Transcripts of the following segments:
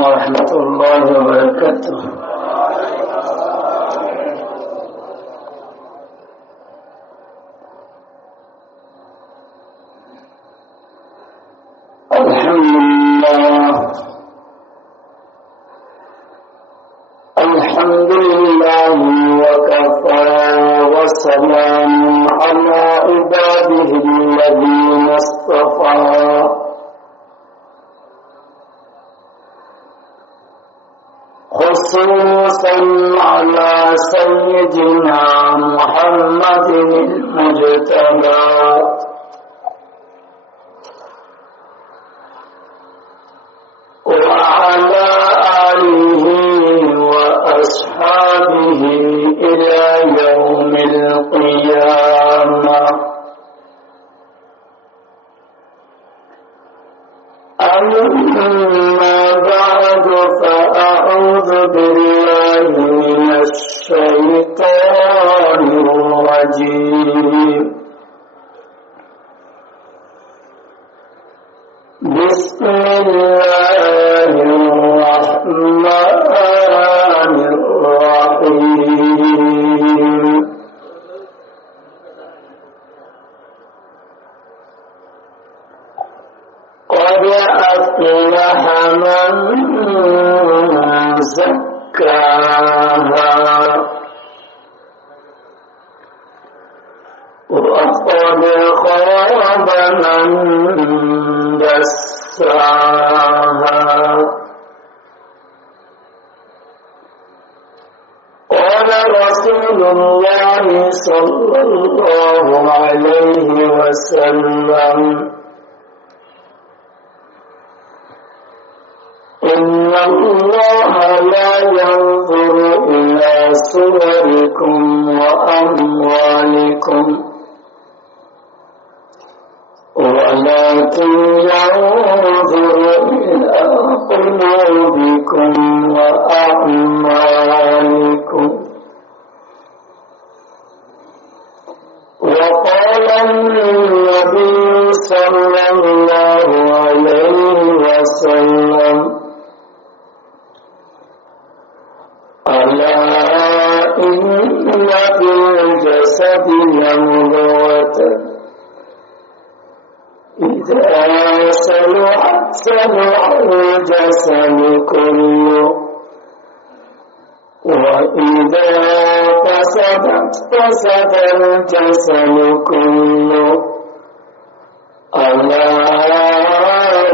ورحمة الله وبركاته. الحمد لله وكفى وسلام على عباده الذين اصطفى. خصوصا على سيدنا محمد المجتبى وعلى آله وأصحابه إلى يوم القيامة. أما بعد فأعوذ بالله من الشيطان الرجيم. بسم الله الرحمن الرحيم. قد أفلح من زكاها وقد خاب من دساها. قال رسول الله صلى الله عليه وسلم: إن الله لا ينظر إلى صوركم وأموالكم ولكن ينظر إلى قلوبكم وأعمالكم. وقال النبي صلى الله عليه وسلم: ألا إن في الجسد مضغة إذا صلحت صلح الجسد كله وإذا فسدت فسد الجسد كله. ألا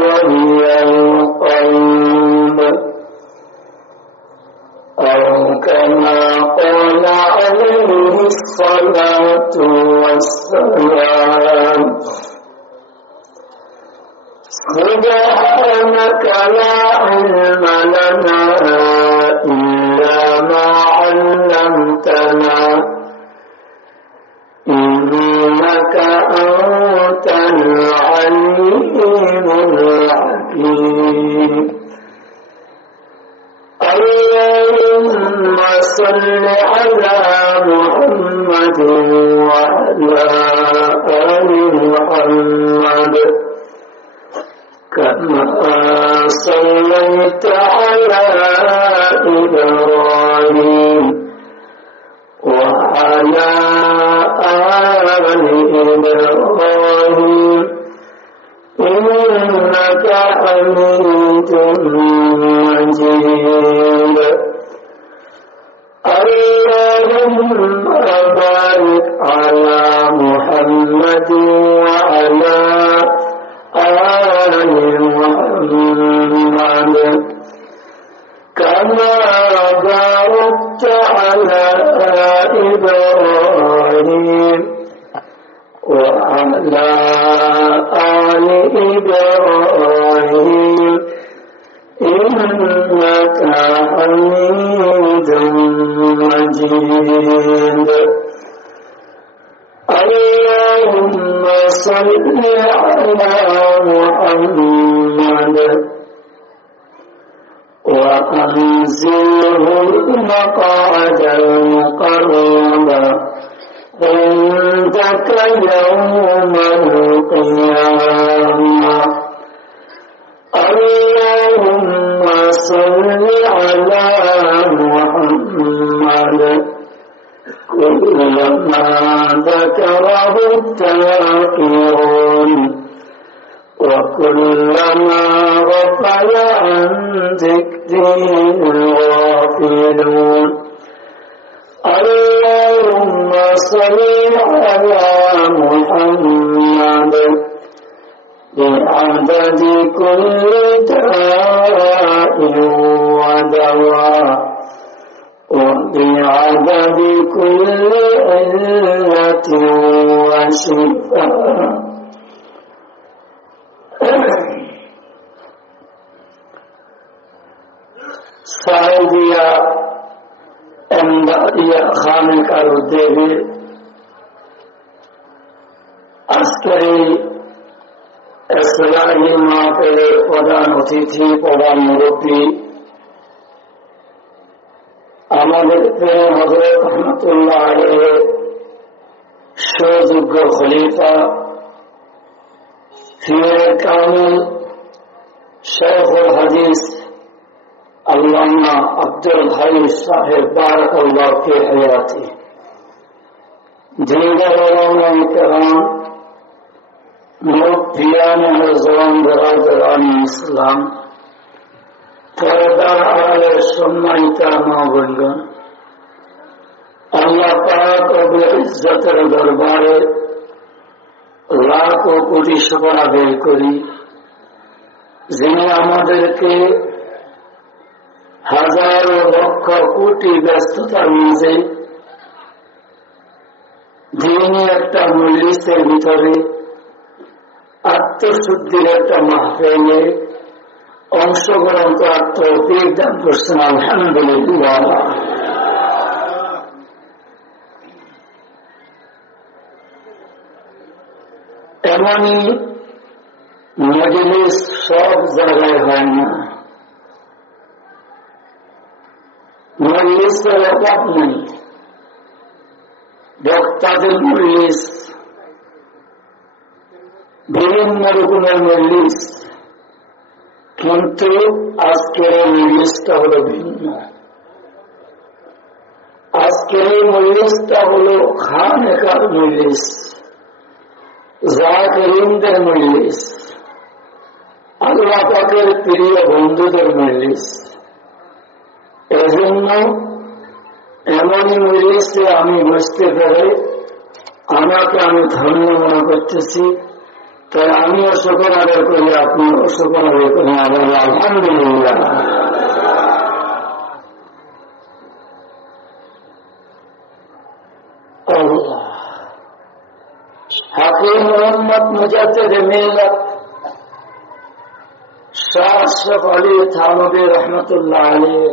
وهي القلب، أو كما قال عليه الصلاة والسلام: سبحانك لا علم لنا إلا ما علمتنا إنك أنت العليم الحكيم. اللهم صل على محمد وعلى آل محمد كما صليت على إبراهيم وعلى آل إبراهيم إنك حميد مجيد. اللهم بارك على محمد وعلى آل محمد كما باركت على إبراهيم وعلى آل إبراهيم إنك حميد مجيد. اللهم صل على محمد وأنزله المقعد المقرب عندك يوم القيامة. اللهم صل ذكره التاكرون وكلما غفل عن ذكره الغافلون اللهم صل على محمد بعدد كل داء ودواء وبعدد كل علة وشفاء সাইদিয়া এমদাদিয়া খানকার উদ্যোগে আজকের এই ইসলামী মাহফিলের প্রধান অতিথি প্রধান মুরব্বী আমাদের প্রিয় হযরত রহমাতুল্লাহ আলাইহি সুযোগ্য খলিফা পীরে কামিল শাইখুল হাদিস আল্লামা আব্দুল হাই সাহেব বারাকাল্লাহু ফি হায়াতি দিনদার উলামায়ে কেরাম মুরব্বিয়ান আযম বিরাদরান ইসলাম পর্দার আড়ালের সম্মানিত মা বোনগণ, আল্লাহ পাক রব্বুল ইজ্জতের দরবারে লাখ কোটি শুকর আদায় করি যিনি আমাদেরকে হাজারো লক্ষ কোটি ব্যস্ততার মাঝে দিনই একটা মজলিসের ভিতরে আত্মশুদ্ধির একটা মাহফিলে অংশগ্রহণ করার তৌফিক দান করছেন, আলহামদুলিল্লাহ। এমনই মজলিস সব জায়গায় হয় না, মজলিসের অভাব নেই, বক্তাদের মজলিস, বিভিন্ন রকমের মজলিস, কিন্তু আজকের এই মজলিসটা হলো ভিন্ন। আজকের এই মজলিসটা হলো খানেকার মজলিস, জাকিরিনদের মজলিস, আল্লাহ পাকের প্রিয় বন্ধুদের মজলিস। এজন্য এমনই মজলিসে আমি বসতে পেরে আমাকে আমি ধন্য মনে করতেছি, তাই আমিও শুকর আদায় করি, আপনিও শুকর আদায় করি, আলহামদুলিল্লাহ। হাকিম মোহাম্মদ মুজাদ্দিদ মিল্লাত শাহ আশরাফ আলী থানভী রহমতুল্লাহ আলাইহি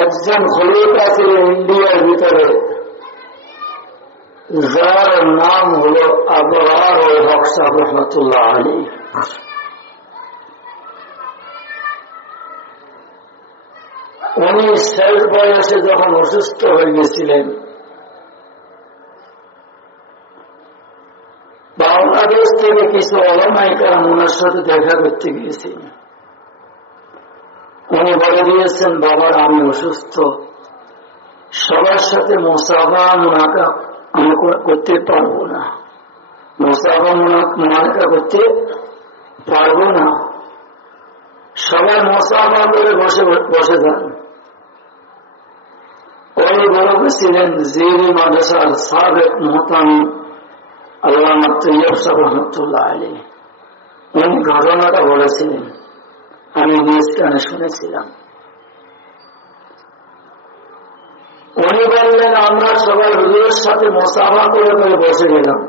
একজন খলিফা ছিলেন ইন্ডিয়ার ভিতরে, যার নাম হল আবরার হক সাহেব রহমতুল্লাহ আলাইহি। উনি শেষ বয়সে যখন অসুস্থ হয়ে গেছিলেন, বাংলাদেশ থেকে কিছু ওলামায়ে কেরাম ওনার সাথে দেখা করতে গিয়েছিল। উনি বলে দিয়েছেন, বাবার আমি অসুস্থ, সবার সাথে মুসাফা মুনাকা আমি করতে পারবো না, মুসাফা মুনাকা করতে পারবো না, সবাই মুসাফা করে বসে যান। ওই বড় ছিলেন জিরি মাদ্রাসার সাবেক মুহতাম আল্লামা তৈয়ব সাহেব রহমতুল্লাহ আলাইহি। উনি ঘটনাটা বলেছিলেন, আমি নিজ কানে শুনেছিলাম। উনি বললেন, আমরা সবাই হুজুরের সাথে মুসাফা করে করে বসে গেলাম।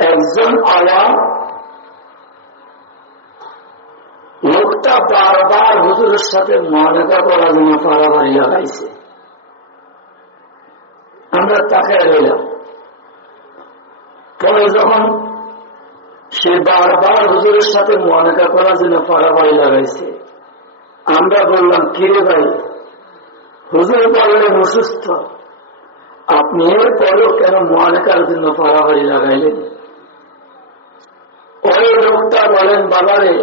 একজন আওয়াম লোকটা বারবার হুজুরের সাথে মুনাজাত করার জন্য পারাবারি লাগাইছে। আমরা তাকায় রইলাম। পরে যখন সে বারবার হুজুরের সাথে মুনাজাত করার জন্য পারাবারি লাগাইছে, আমরা বললাম, কিরে ভাই, হুজুর বললেন অসুস্থ, আপনি এর পরেও কেন মুনাজাতের জন্য পারাবারি লাগাইলেন? ওই লোকটা বলেন, বাবারে,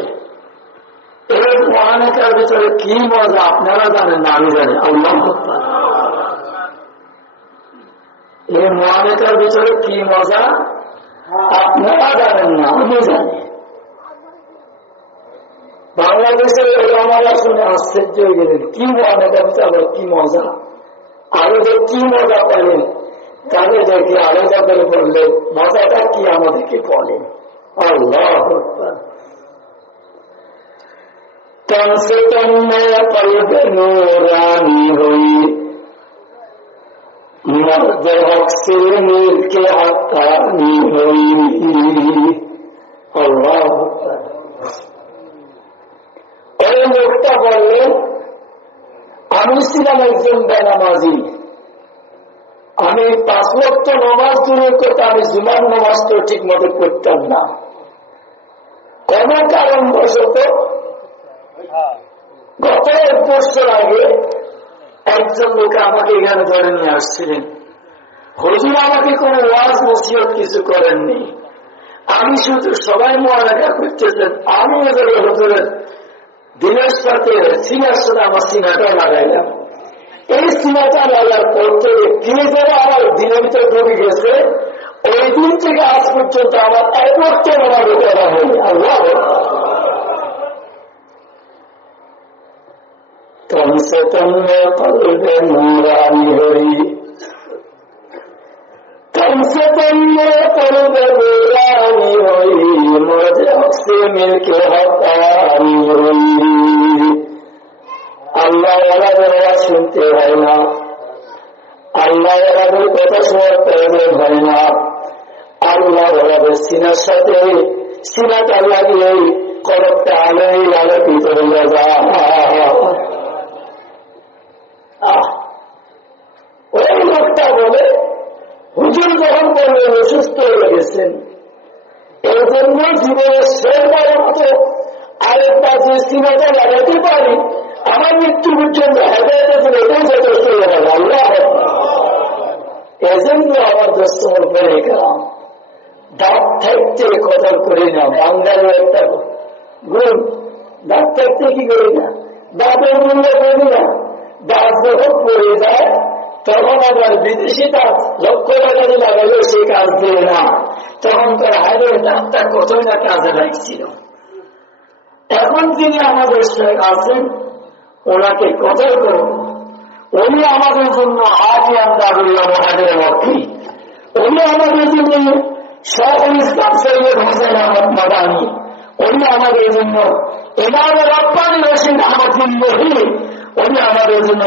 এই মুআনাকার ভিতরে কি মজা আপনারা জানেন না, আমি জানি। আল্লাহু আকবার। এই মুআনাকার ভিতরে কি মজা আপনারা জানেন না, আমি জানি। বাংলাদেশের ওলামারা শুনে আশ্চর্য হয়ে গেলেন, কি মুআনাকার ভিতরে আবার কি মজা, আরো যে কি মজা পাইলেন তাদের দেখে আলাদা করে বললেন মজাটা কি আমাদেরকে বলেন। আল্লাহু আকবার। तन से तन में पल्ब नूरानी हुई, मर्द हक से मिल के हक्कानी हुई। अल्लाह এই লোকটা বললেন আমি ছিলাম একজন বেনামাজি, আমি 5 ওয়াক্ত নামাজ দূরের কথা আমি জুমার নামাজ তো ঠিক মতো করতাম না। কোন কারণবশত গত 1 বছর আগে একজন লোক আমাকে এখানে ধরে নিয়ে আসছিলেন। হুজুর আমাকে কোন ওয়াজ নসিহত কিছু করেননি, আমি শুধু সবাই মুআনাকা করতেছেন, আমি হুজুরের দিনের সাথে সিনার সাথে আমার সিনাটা লাগাইলাম। এই সিনাটা লাগার পর থেকে ধীরে ধীরে আমার দিনের ভিতরে ঢুকে গেছে। ওই দিন থেকে আজ পর্যন্ত আমার 1 ওয়াক্ত নামাজ করা হয়নি। আল্লাহ तुमसे तुम में पल्ब नूरानी हुई, तुमसे तुम में पल्ब नूरानी हुई, मुझे से मिलके हक्कानी हुई। अल्लाह वाला सुनते है ना, अल्लाह वाला কথা শোনার প্রয়োজন হয় না। আল্লাহ ওরা সিনার সাথে সিনাটা লাগিয়ে কলকটা আলোয় আলোকিত হয়ে যায়। ওই লোকটা বলে হুজুর যখন বললেন অসুস্থ হয়ে গেছেন, এই জন্য জীবনের শেষবারের মতো আরেকটা যে সিনেমাটা লাগাতে পারি আমার মৃত্যু পর্যন্ত হেদায়েতের জন্য এটাই যথেষ্ট হয়ে গেল। আল্লাহ এজন্য আমার দোস্ত বলে গেলাম দাঁত থাকতে কদর করি না। বাঙালি একটা গুণ, দাঁত থাকতে কি করি না, দাঁতের মূল্য করি না। দাঁত যখন পড়ে যায় তখন আবার বিদেশি দাঁত লক্ষ টাকা দিয়ে লাগালেও সে কাজ দেবে না। তখন তার হাইরের দাঁতটা কতই না কাজে লাগছিল। এখন তিনি আমাদের আছেন, ওনাকে কদর করব। উনি আমাদের জন্য হাজি আমদাদুল্লাহ মহাজের মক্কি, উনি আমাদের জন্য শাইখুল ইসলাম সৈয়দ হোসেন আহমদ মাদানী, উনি আমাদের জন্য ইমাম রব্বানী রশিদ আহমদ বিল্লাহি, উনি আমাদের জন্য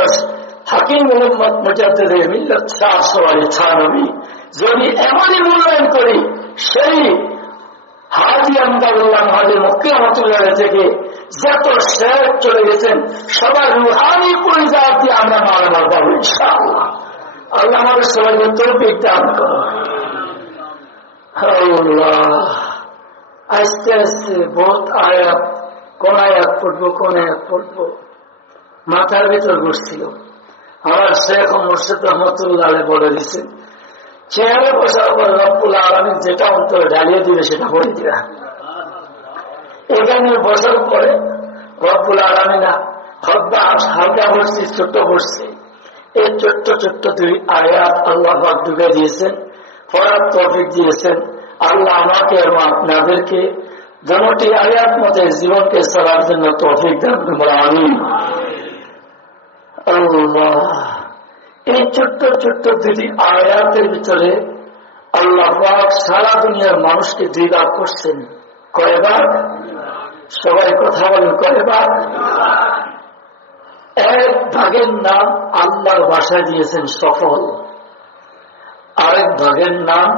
হাকিম মুহাম্মদ মুজাদ্দিদ মিল্লাত শাহ সোয়ালি থানভী। যদি এমনই মূল্যায়ন করি সেই হাজি আমদাদুল্লাহ মহাজের মক্কি রহমতুল্লাহ থেকে যত শেখ চলে গেছেন সবার রুহানি পরিচয় দিয়ে আমরা মারামার পাবো ইনশাআল্লাহ। আল্লাহ আমাদের সবাইকে তৌফিক দান করুন। আল্লাহ আস্তে আস্তে বহুত আয়াত, কোন আয়াত পড়বো কোন আয়াত পড়বো মাথার ভিতর ঘুরছিল। আমার শেখ ও মুর্শিদ রহমতুল্লাহ বলে দিচ্ছেন চেয়ারে বসার পর রব্বুল আলামিন যেটা অন্তরে ঢালিয়ে দিবে সেটা বলে দিবা। এখানে বসার পরে রব্বুল আলামিন হালকা বসছি, ছোট্ট বসছি, এই ছোট্ট ছোট্ট 2 আয়াত আল্লাহ পাক ঢুকে দিয়েছেন, পড়ার তৌফিক দিয়েছেন। আল্লাহ আমাকে এবং আপনাদেরকে দুটি আয়াত মতে জীবনকে চলার জন্য তৌফিক দান করুন। আমিন। আল্লাহ এই ছোট্ট ছোট্ট 2 আয়াতের ভিতরে আল্লাহ পাক সারা দুনিয়ার মানুষকে 2 ভাগ করছেন। কয়বার? সবাই কথা বলেন কয়বার? এক ভাগের নাম আল্লাহর ভাষায় দিয়েছেন সফল, আরেক ভাগের নাম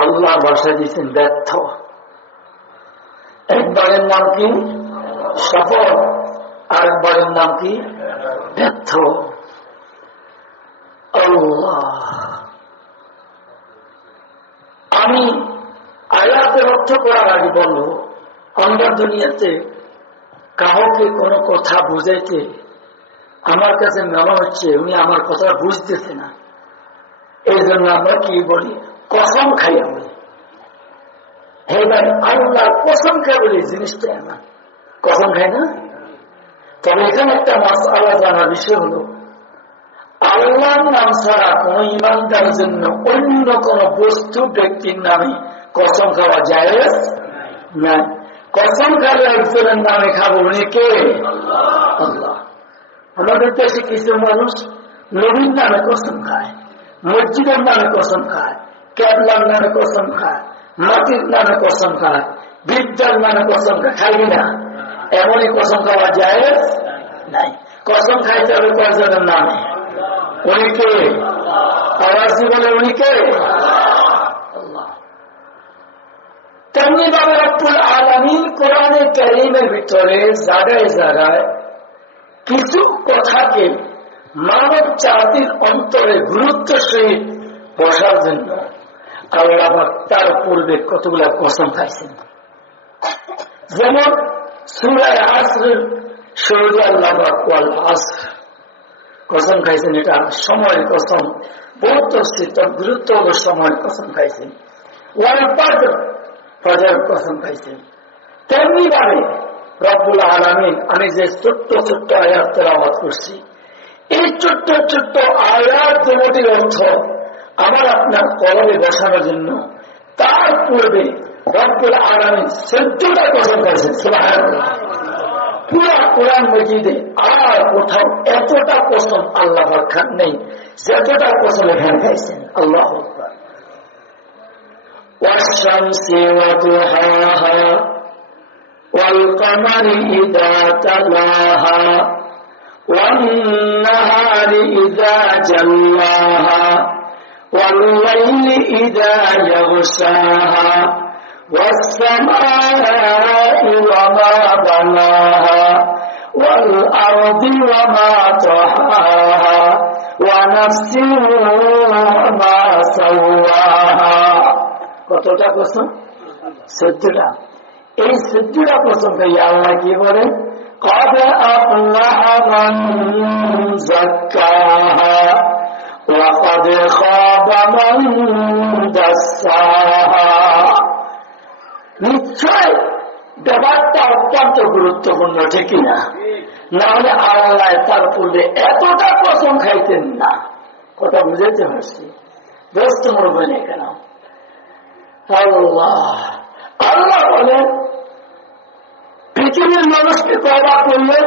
আল্লাহর ভাষায় দিয়েছেন ব্যর্থ। এক ভাগের নাম কি? সফল, আরেক ভাগের নাম কি? ব্যর্থ। আল্লাহ আমি আয়াতের অর্থ করার আগে বলবো, আমরা দুনিয়াতে কাউকে কোনো কথা বুঝাইতে আমার কাছে মনে হচ্ছে উনি আমার কথা বুঝতেছে না, এই জন্য আমরা কি বলি? কসম খাইয়া বলি। এবার আল্লাহ কসম খাই বলি, জিনিসটা এমন কসম খাই না, তবে এখানে একটা মাসআলা জানার বিষয় হলো, আল্লাহর নাম ছাড়া কোন ইমানদারের জন্য অন্য কোন বস্তু ব্যক্তির নামে কসম খাওয়া জায়েজ না। কসম খাওয়া একজনের নামে খাবো, উনি কে? আল্লাহ। আমাদের দেশে কিছু মানুষ নবীর নামে কসম খায়, মসজিদের নামে কসম খায়, ক্যাবলার নামে কসম খায়, মাটির নামে কসম খায়, বিদ্যার নামে কসম খায়। খাইবি না? এমনই কসম খাওয়া জায়েজ নাই। কসম খাইতে হবে কয়জনের নামে? উনি কে? আওয়াজ বলে উনি কে? আল্লাহ। তেমনি ভাবে রব্বুল আলামিন কোরআনে কারীমের ভিতরে জায়গায় জায়গায় কিছু কথাকে মানব জাতির অন্তরে গুরুত্ব সহিত বসার জন্য আল্লাহ তার পূর্বে কতগুলা কসম খাইছেন। যেমন সূরা আসরের শুরুতে আল্লাহ ওয়াল আসর কসম খাইছেন, এটা সময়ের কসম, বহুত গুরুত্বপূর্ণ সময়ের কসম খাইছেন। ওয়াল ফাজর, ফজর কসম খাইছেন। তেমনি ভাবে রব্বুল আলামিন, আমি যে ছোট্ট ছোট্ট আয়াত তেলাওয়াত করছি, এই ছোট্ট ছোট্ট আয়াত দুটির অর্থ আমার আপনার কলমে বসানোর জন্য তার পূর্বে রব্বুল আলামিন 14টা কসম খাইছেন। সুবহানাল্লাহ। পুরা কোরআন মজিদে আর কোথাও এতটা কসম আল্লাহ খান নেই যতটা কসম এখানে খাইছেন। আল্লাহু আকবার। ওয়াশ-শামসি ওয়া দুহাহা ওয়াল কমারি ইযা তালাহা ওয়ান নাহারি ইযা জাল্লাহা ওয়াল লাইলি ইযা ইয়াগশাহা والسماء وما بناها والأرض وما طحاها ونفس وما سواها। কতটা কসম? 14টা। এই 14টা কসম খাই আল্লাহ কি বলেন? قد أفلح من زكاها وقد خاب من دساها। নিশ্চয় ব্যাপারটা অত্যন্ত গুরুত্বপূর্ণ, ঠিক না? না হলে আল্লাহ তার পূর্বে এতটা কসম খাইতেন না। কথা বুঝাইতে পারছি? দোস্ত মোর বলে কেন? আল্লাহ আল্লাহ বলেন পৃথিবীর মানুষকে তওবা করলেন।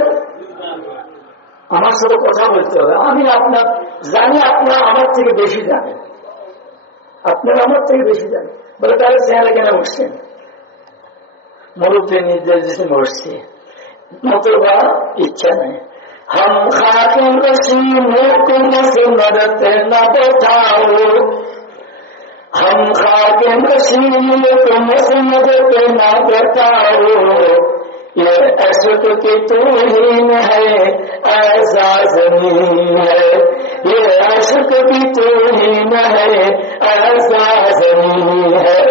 আমার সাথে কথা বলতে হবে। আমি আপনার জানি, আপনারা আমার থেকে বেশি জানেন, আপনারা আমার থেকে বেশি জানেন। বলে তাহলে চেহারা কেন উঠছেন? মুরব্বী নির্দেশ দিতে বসছে, নতুবা ইচ্ছা নেই। हम खाके मसीने को मसनत न बैठाओ, हम खाके मसीने को मसनत न बैठाओ, ये अशक की तूहीन है ऐसा ज़मीन है, ये अशक की तूहीन है ऐसा ज़मीन है।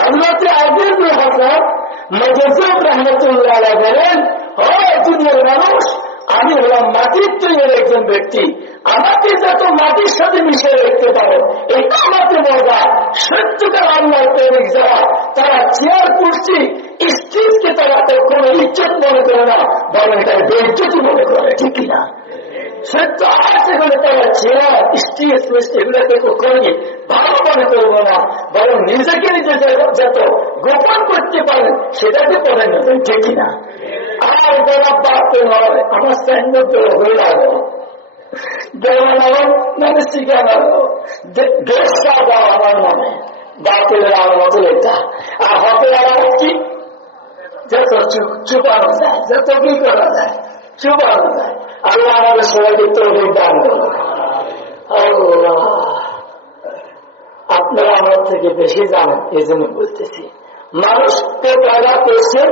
हज़रत अज़ीज़ हसन মজসুম রাহমাতুল্লাহ আলাইহি বলেন, ও দুনিয়ার মানুষ, আমি হলাম মাটির তৈরির একজন ব্যক্তি। আমাকে যত মাটির সাথে মিশে রাখতে পারো এটা আমাকে মজা। সত্যিকার আল্লাহর প্রেমিক যারা, তারা চেয়ার কুরসি স্টেজকে তারা কখনো ইজ্জত মনে করে না, বরং এটা বেইজ্জতি মনে করে, ঠিক না? সত্য আছে বলে তারা চেয়ার স্টেজ এগুলোকে কখনই ভালো মনে করবো না, বরং নিজেকে নিজে যত গোপন করতে পারেন সেটাকে পড়ে নেবেন, ঠিক না? আর যারা বাড়তে নয়, আমার সাইন্ড হয়ে লাগো দেওয়া মানে শিখে লাগো দেশটা দেওয়া আমার নামে বাতিলের আলামত এটা। আর হতে আলামত কি? যত চুপানো যায়, যত কি করা যায় চুপানো যায়। আল্লাহ আমাদের সবাইকে তৌফিক দান করুন। আল্লাহ আপনারা আমার থেকে বেশি জানেন, এই জন্য বলতেছি। মানুষ তো তারা করছেন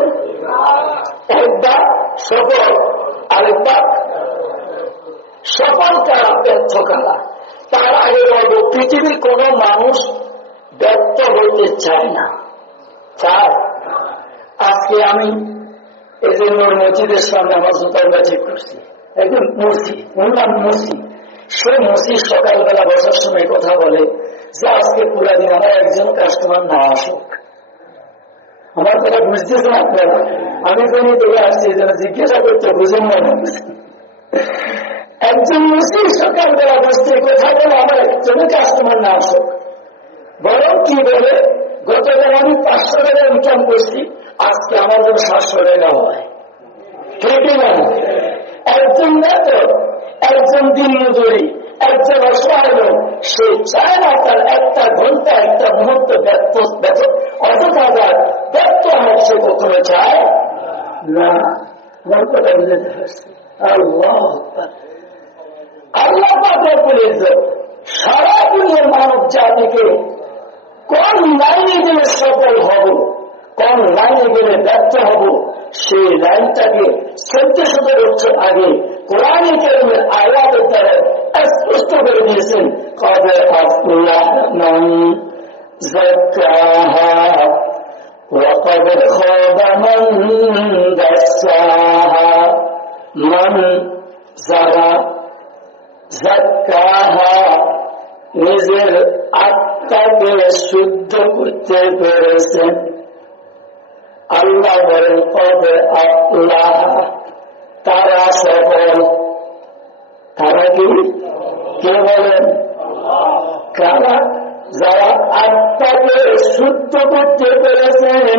একবার সফল, আরেকবার সফল কারা ব্যর্থ কারা। তার আগে বলবো, পৃথিবীর কোন মানুষ ব্যর্থ হইতে চায় না, চায়? আজকে আমি এই জন্য মসজিদের সামনে আমার জুতাটা ঠিক করছি, একজন মসি, ওর নাম মসি। সে মসি সকালবেলা বসার সময় কথা বলে যে আজকে পুরা দিন আমার একজন কাস্টমার না আসুক, আমার কথা বুঝতেছেন আপনারা? আমি কোনই থেকে আসছি যেন জিজ্ঞাসা করতে বুঝেন না। একজন মুসলিম সকালবেলা বসতে কোথা বলে আমার একজনের কাস্টমার না আসুক, বরং কি বলে গতকাল আমি 500 টাকা ইনকাম করছি, আজকে আমার জন্য 700 টাকা হয়। ঠিক না? একজন বেতন, একজন দিন মজুরি, একজন অসহায় লোক, সে চায় না তার একটা ঘন্টা একটা মুহূর্ত অযথা যাক, ব্যর্থ হোক, সে কখনো চায় না। আমার কথা বুঝতে পারছি? আল্লাহ আল্লাহ পাকের বলেছে সারা দুনিয়ার মানব জাতিকে কোন লাইনে গেলে সফল হব, কোন লাইনে গেলে ব্যর্থ হব, সেই লাইনটাকে 1400 বছর আগে কোরআনে কারীমের আয়াতের দ্বারা স্পষ্ট করে দিয়েছেন। কদ আফলাহ মান যাক্কাহা ওয়া কদ খাবা মান দাসসাহা। মান যারা যাক্কাহা নিজের আত্মাকে শুদ্ধ করতে পেরেছেন, আল্লাহ বলেন কদ আফলাহ, তারা সফল। তারা কি? কে বলেন? কারা? যারা আত্মাকে শুদ্ধ করতে পেরেছেন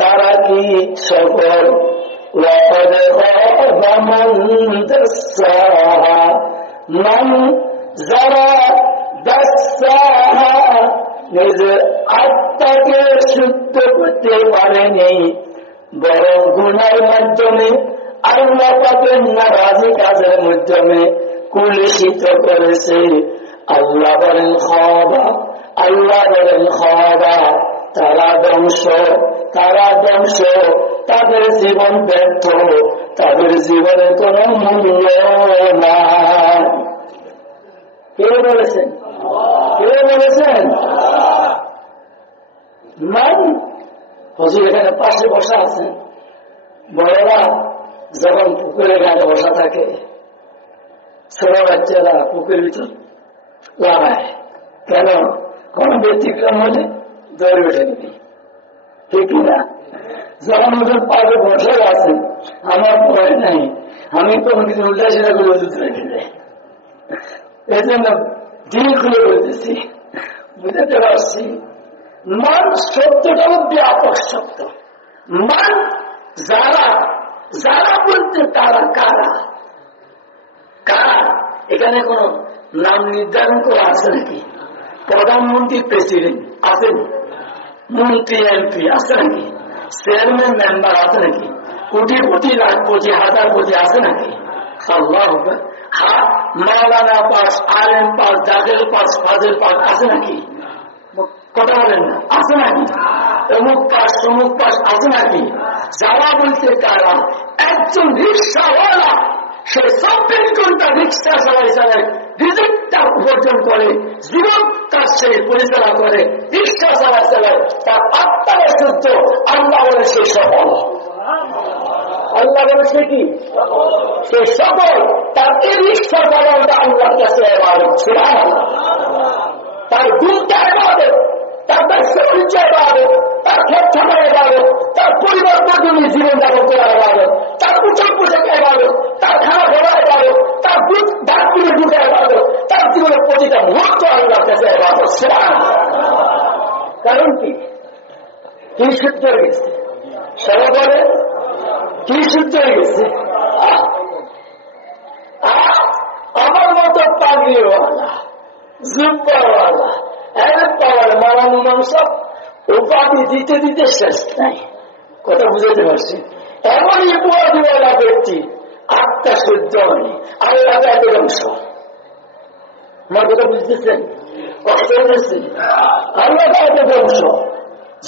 তারা কি সফল। ওয়াকাদ খাবা মান দাসসাহা, মান যারা দাসসাহা নিজের আত্মাকে শুদ্ধ করতে পারেনি, বরং গুনাহের মাধ্যমে আল্লাহ পাকের নারাজি কাজের মাধ্যমে কুলুষিত করেছে। আল্লাহ বলেন খাবা, আল্লাহ বলেন খাবা, তারা ধ্বংস, তারা ধ্বংস, তাদের জীবন ব্যর্থ, তাদের জীবনে কোন মূল্য নাই। কে বলেছেন? কে বলেছেন? মান হুজুর এখানে পাশে বসা আছেন, বড়রা যখন পুকুরের গায়ে বসা থাকে, ছোট বাচ্চারা পুকুরের ভিতর লাগায় কেন? কোন ব্যতিক্রম হলে দৌড়ে উঠে দিবি, ঠিক না? যখন ওদের পাশে বসে আছেন, আমার ভয় নাই, আমি কোন কিছু উল্টা সেটা করে ওষুধ রেখে দেয়। এই জন্য দিল খুলে বলতেছি, বুঝতে পারছি মান শব্দটা ব্যাপক শব্দ। মান যারা, যারা বলতে তারা কারা? কারা? এখানে কোন নাম নির্ধারণ করা আছে নাকি? প্রধানমন্ত্রী, প্রেসিডেন্ট আছেন, মন্ত্রী, এমপি আছে নাকি? চেয়ারম্যান, মেম্বার আছে নাকি? কোটিপতি, লাখপতি, হাজারপতি আছে নাকি? আল্লাহ মাওলানা পাস, আলেম পাস, জাহেল পাস, ফাজেল পাস আছে নাকি? কথা বলেন না, আছে নাকি? অমুক পাস, তমুক পাস আছে নাকি? যারা বলতে তারা, একজন রিক্সাওয়ালা সে 24 ঘন্টা রিক্সা চালায় চালায় রিজিকটা উপার্জন করে, জীবন তার সে পরিচালনা করে, রিক্সা চালায় চালায় তার আত্মারে শুদ্ধ, আল্লাহ বলে সে সফল। আল্লাহ বলে সে কি? সে সফল। তার এই রিক্সা চালানোটা আল্লাহর কাছে ইবাদত, সুবহানাল্লাহ। তার গুণটা ইবাদত, তার ব্যবসা বাণিজ্য ইবাদত, তার ক্ষেত খামার ইবাদত, তার পরিবার পর্যন্ত জীবন যাপন করা ইবাদত, তার পোশাক পোশাক ইবাদত, তার খাওয়া খাওয়া ইবাদত, তার দুধ দাঁত তুলে ঢুকা ইবাদত, তার জীবনের প্রতিটা মুহূর্ত আল্লাহর কাছে ইবাদত, সুবহানাল্লাহ। কারণ কি? কি সূত্র হয়ে গেছে? সবাই বলে কি সূত্র হয়ে গেছে? আমার মতো পাগড়িওয়ালা, জুব্বাওয়ালা, মালানো মানুষ উপাধি দিতে দিতে শেষ নাই। কথা বুঝাতে পারছি? এমনই উপাধিওয়ালা ব্যক্তি আত্মা শুদ্ধ হয়নি, আল্লাহ এত ধ্বংস। আমার কথা বুঝতেছেন? কষ্ট হয়েছে? আল্লাহ এত ধ্বংস।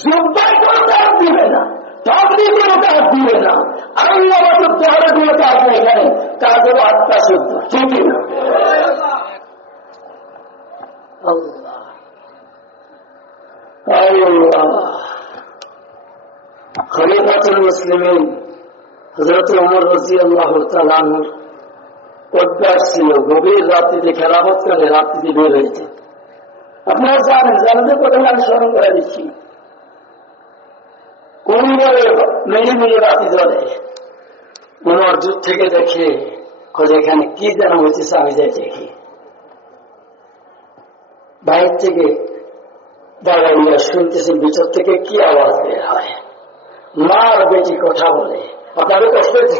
জুব্বাই কোনো কাজ দিবে না, পাগড়ি কোনো কাজ দিবে না, আল্লাহ দেহারে কোনো কাজ নেই। এখানে কাজ হলো আত্মা শুদ্ধ, ঠিক না? আল্লাহ খলিফাতুল মুসলিমিন হযরত ওমর রাদিয়াল্লাহু তাআলা আনহু অভ্যাস ছিল গভীর রাত্রিতে খেলাফতকালে রাত্রিতে বের হয়েছে। আপনারা জানেন, জানতে কথা আমি স্মরণ করে দিচ্ছি। কোনভাবে মেরে মেরে বাতি জ্বলে। ওমর দূর থেকে দেখে এখানে কি যেন হয়েছে, আমি যাই দেখি। বাইরে থেকে দাঁড়াইয়া শুনতেছেন ভিতর থেকে কি আওয়াজ বের হয়। মার বেটি কথা বলে। আপনারও কষ্ট হয়েছে?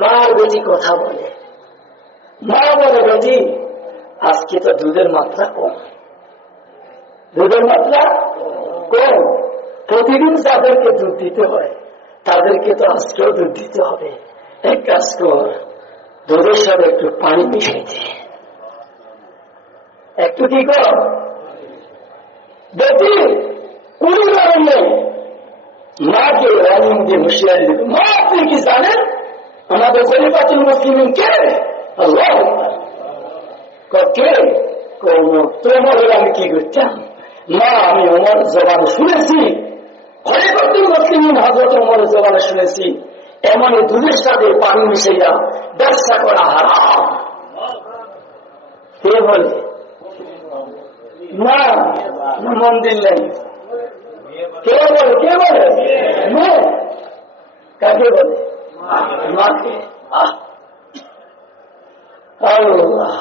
মার বেটি কথা বলে। মা বলে, বেটি আজকে তো দুধের মাত্রা কম। দুধের মাত্রা কম। প্রতিদিন যাদেরকে দুধ দিতে হয় তাদেরকে তো আজকেও দুধ দিতে হবে। এক কাজ কর, দুধের সাথে একটু পানি মিশিয়ে দে। একটু কি কর বেটি, কোন কারণে মাকে রানিং দিয়ে হুঁশিয়ারি দেবে। মা আপনি কি জানেন আমাদের খলিফাতুল মুসলিমিন কে? আল্লাহ কে? তোমার আমি কি করতাম? মা আমি ওমর জবানে শুনেছি, খলিফাতুল মুসলিমিন হযরত ওমরের জবানে শুনেছি এমন দুধের সাথে পানি মিশাইয়া ব্যবসা করা হারাম। কে বলে? না মন্দির নেই। কে বলে? কে বলে? কাকে বলে? মাকে। আল্লাহ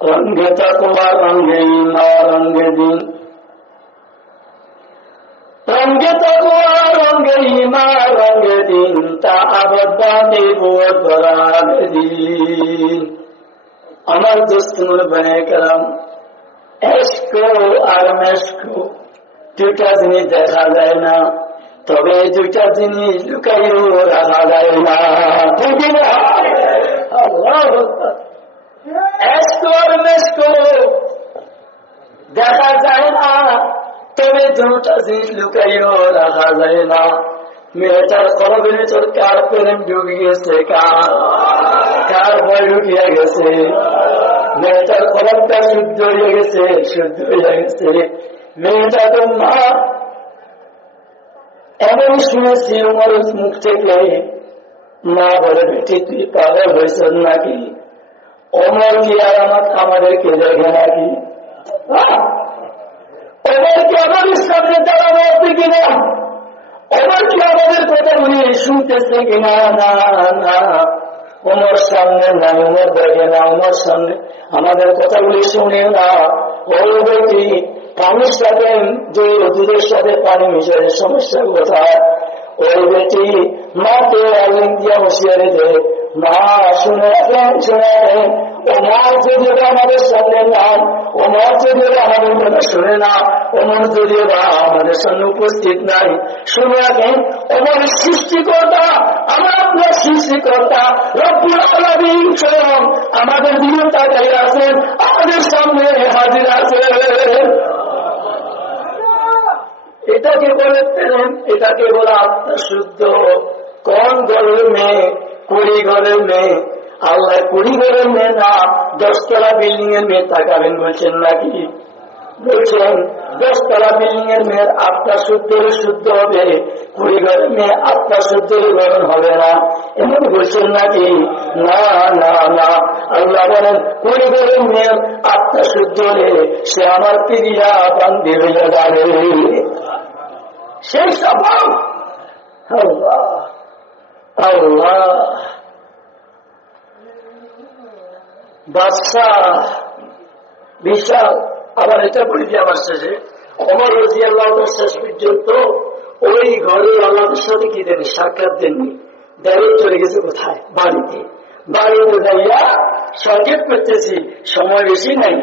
রঙে তাকওয়া রঙে ঈমান রঙে দিন, রঙে তাকওয়া রঙে ঈমান রঙে দিন, তা আবদানি বুয় বরাগে দিন। আমার দোস্তমুল বনে کرام, এশকো আর মেশকো দুটা জিনিস দেখা যায় না, তবে দুটা জিনিস লুকাইও রাখা যায় না। ঠিক না? আল্লাহু আকবার। এশকো আর মেশকো দেখা যায় না, তবে দুটা জিনিস লুকাইও রাখা যায় না। মেয়েটার কলবের ভিতর কার প্রেম ঢুকে গেছে, কার ভয় ঢুকিয়া গেছে। মেয়েটার কলবটা শুদ্ধ হয়ে গেছে, শুদ্ধ হয়ে গেছে। মেয়েটা তো মা এমন শুনেছি ওমরের মুখ থেকে, মা বলে বেটি তুই পাগল হয়েছ নাকি? ওমর কি আর আমাদেরকে দেখে নাকি? ওমর কি আমাদের সামনে দাঁড়ানো আছে কিনা? ওমর কি আমাদের কথাগুলি শুনতেছে কিনা? না না, ওমর সামনে না, ওমর দেখে না, ওমর সামনে আমাদের কথাগুলি শুনে না। ওই বেটি পানির সাথে দুধের সাথে পানি মিশালে সমস্যা কোথায়? ওই বেটি মাকে আলিম দিয়া হুঁশিয়ারি দে, মা শুনে রাখেন, শুনে রাখেন। ও মা যদি আমাদের সামনে নাই, ও মা যদি আমাদের কথা শুনে না, ওমর যদি আমাদের সামনে উপস্থিত নাই, শুনে রাখেন ওমর সৃষ্টিকর্তা, আমার আপনার সৃষ্টিকর্তা রব্বুল আলামিন স্বয়ং আমাদের দিকে তাকাই আছেন, আমাদের সামনে হাজির আছেন। এটাকে বলে প্রেম, এটাকে বলে আত্মশুদ্ধ। কোন ঘরের মেয়ে? কুড়ি ঘরের মেয়ে। আল্লাহ 20 ঘরের মেয়ে না, 10 তলা বিল্ডিং এর মেয়ে তাকাবেন বলছেন নাকি? বলছেন 10 তলা বিল্ডিং এর মেয়ের আত্মা শুদ্ধ শুদ্ধ হবে, 20 ঘরের মেয়ে আত্মা শুদ্ধ গরম হবে না, এমন বলছেন নাকি? না না না, আল্লাহ বলেন 20 ঘরের মেয়ের আত্মা শুদ্ধ হলে সে আমার প্রিয়া বান্দি হয়ে যাবে। সেই সফল আল্লাহ আল্লাহ। বাদশাহ বিশাল। আবার এটা বলেছি আমার শেষে, ওমর রাদিয়াল্লাহু শেষ পর্যন্ত ওই ঘরে আল্লাহর সাথে কি দেন? সাক্ষাৎ দেননি। ডাইরেক্ট চলে গেছে কোথায়? বাড়িতে। বাড়িতে যাইয়া সংকেত করতেছি, সময় বেশি নাই।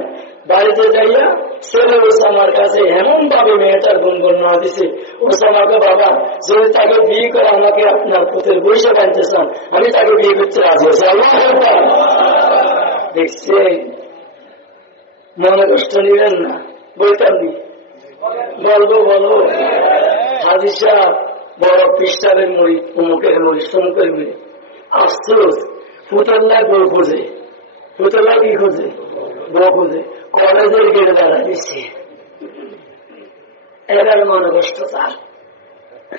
বাড়িতে যাইয়া ছেলে ওসামার কাছে এমন ভাবে মেয়েটার গুণবর্ণনা দিছে, ওসামাকে বাবা যদি তাকে বিয়ে করে আমাকে আপনার পুতের বৈশা বানতে চান, আমি তাকে বিয়ে করতে রাজি আছি। আল্লাহু আকবার। দেখছে মনে কষ্ট নিবেন না, বইতাম নি, বলবো বলবো। হাজি সাহেব বড় পৃষ্ঠারের মুড়ি, অমুকের মুড়ি, সমুকের মুড়ি। আফসোস পুতল্লা বউ খোঁজে। পুতল্লা কি খোঁজে? বউ খোঁজে। কলেজের গেটে দাঁড়া দিচ্ছে। এবার মনে কষ্ট তার।